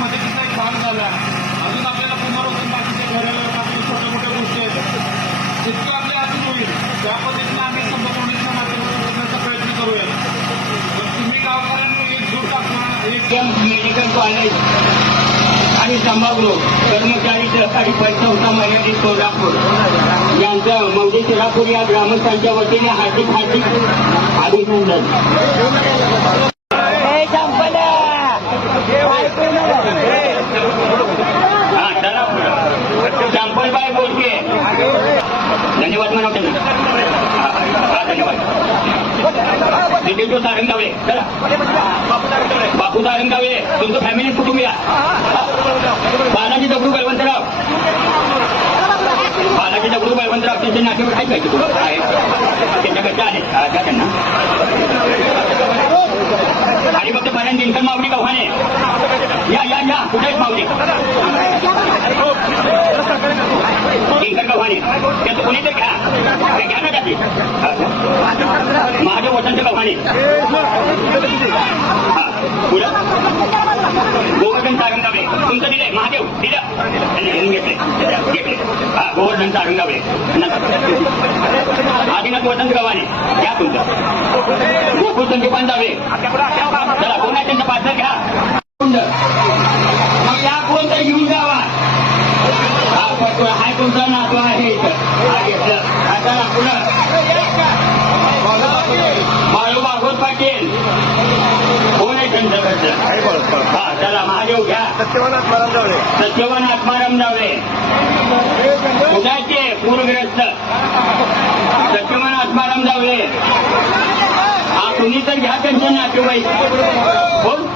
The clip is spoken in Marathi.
मदतीचा एक भाग झाला. अजून आपल्याला पुनर्वसन बाकीचे घरं बाकी छोट्या मोठ्या गोष्टी आहेत जितकं आपल्या अजून होईल त्या पद्धतीने आम्ही संत फाउंडेशनच्या माध्यमातून करण्याचा प्रयत्न करूया. तर तुम्ही गावकऱ्यांनी एकजूट दाखवा. एक मेडिकल कॉलेज आणि सभागृह कर्मचारी सहकारी पतसंस्था मर्यादित सोलापूर यांचं मौजे सोलापूर या ग्रामस्थांच्या वतीने हार्दिक अभिनंदन. चंपलबाई बोलते. धन्यवाद म्हणा त्यांना. धन्यवाद. सारंगावले चला. बापू सारंगावले तुमचं फॅमिली कुटुंबीय बालाजी दगडू बळवंतराव. बालाजी दगडू बळवंतराव त्यांचे नातेवाईक आहेत पाहिजे तुला आहे त्यांच्याकडचे आहेत का त्यांना. आणि फक्त पर्यंत दिनकर मावडी गव्हाणे या या या कुठेच मावडी दिनकर गव्हाणे त्याचं कोणी तर घ्या घ्या ना त्याची महादेव वसंत गव्हाणे. पुढं गोवर्धन सारंगावले तुमचं दिलंय महादेव दिलं त्यांनी घेऊन घेतले गोवर्धन सारंगावले. आदिनाथ वसंत गव्हाणे घ्या तुमचं. गोकुळ संदीपान जावे चला कोण आहे त्यांचं पात्र घ्या. मग या कोण तर घेऊन जावा. हाय तुमचा नातू आहे घेतलं आता पुढं माळू भागवत पाटील कोण आहे त्यांच्याकडचं. हा चला महादेव घ्या. सत्यवान आत्माराम जावळे उद्याचे पूरग्रस्त सत्यवान आत्माराम जावळे. हा तुम्ही तर घ्या त्यांचे नातेवाईक कोण